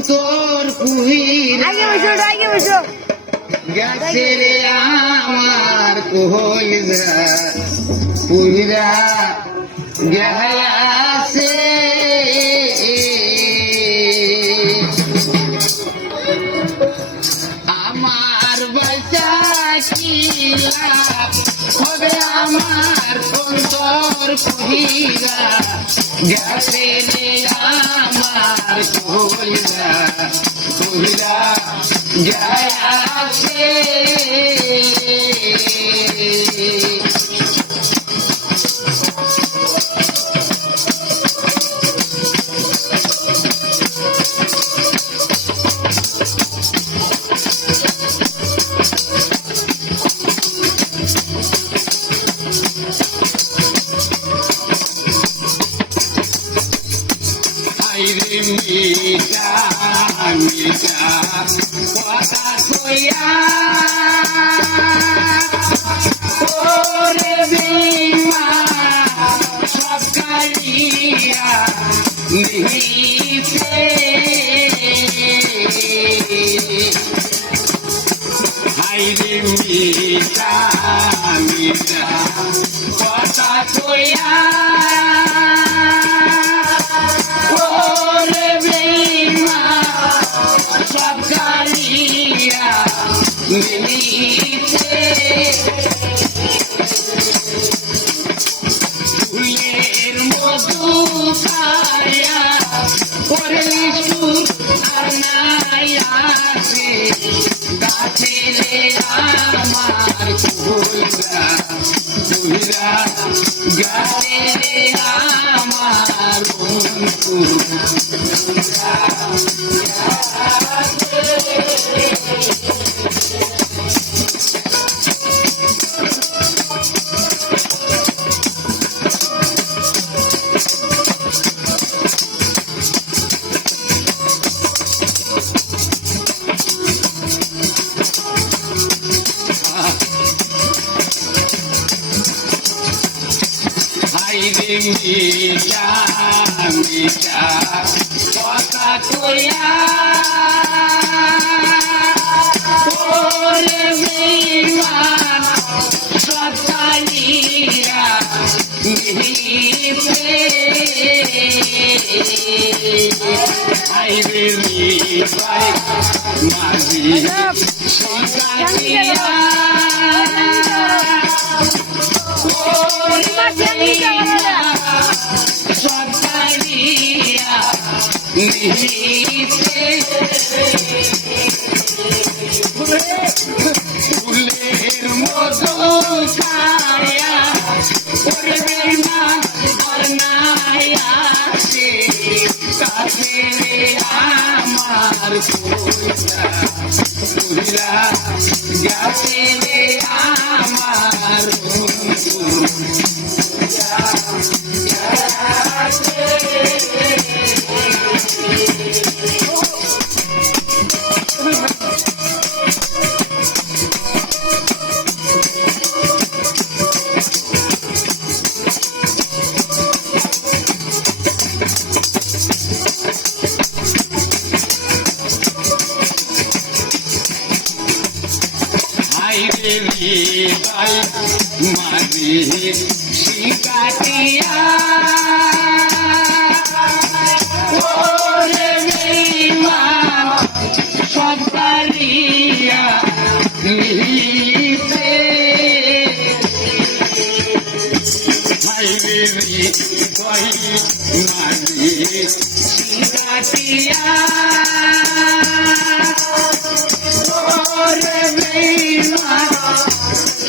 অন্তর কুহিরা গেছে রে আমার কলিজা কুহিরা গেছে আমার বাচ্চা কি লাভ হবে আমার অন্তর কুহিরা গেছে রে আমার কলিজা কুহিরা গেছে মিঠা মিঠা কথা কইয়া ওরে বিমা সব কালিয়া মিহিতে হাইরে মিঠা মিঠা কথা কইয়া ফুলের মধু খায়া করলি সুর আর নাই আছে গাছে রে আমার ফুলরা ফুলরা গাছে রে আমার বন্ধু হাইরে মিঠা মিঠা কথা কইয়া ওরে বেঈমান সব কালিয়া মিহিতে হাইরে মিঠা মাঝি সকালিয়া ফুলের মতো ছায়া ওরে বেঈমান আর নাই আছে কাছে আমার ফুলরা ফুলরা গাছে রে আমার বন্ধু হাইরে বিদায় মাঝি শিকাটিয়া ওরে বেঈমান সব কালিয়া মিহিতে হাইরে বিদায় মাঝি শিকাটিয়া ওরে বেঈমান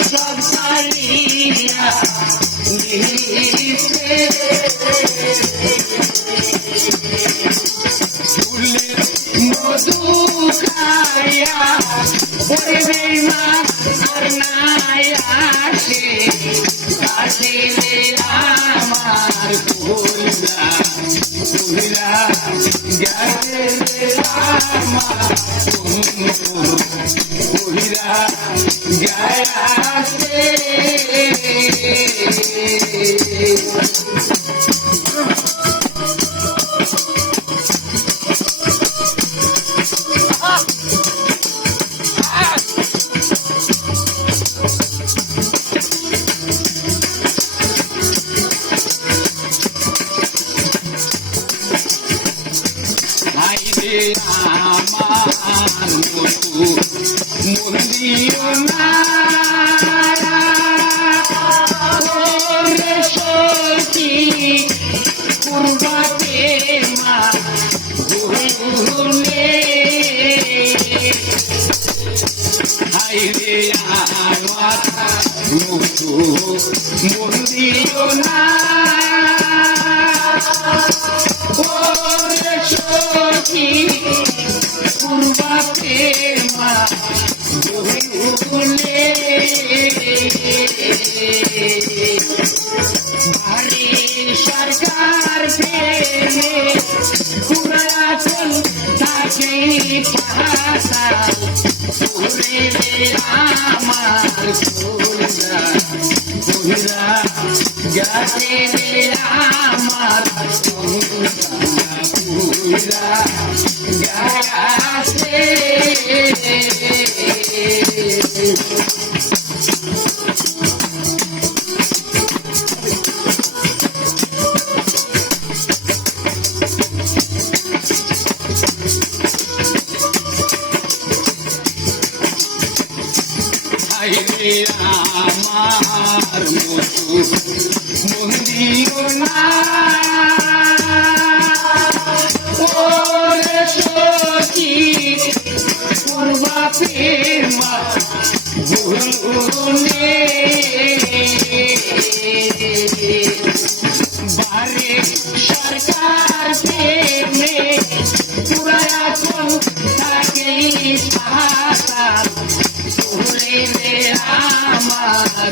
সব কালিয়া মিহিতে ফুলের মধু খায়া ওরে বেঈমান আর নাই আছে কাছে রে আমার ফুলরা ফুলরা গাছে রে আমার ফুলরা গাছে আমার মতো মন দিও না ওরে সখী পূর্বাতে মা ভুলে হাইরে আমার মতো মন দিও না ওরে সখী পূর্বাতে মা ভুলে ভারী সরকার প্রেমে পুরাতন তাকে পাতা পুরে আমার ফুলরা ফুলরা গাছে আমার ফুলরা গাছে হাইরে আমার মতো মন দিও না ওরে সখী পূর্বাতে মা ভুলে বারে সরকার প্রেমে পুরাতন থাকে পাতা আমার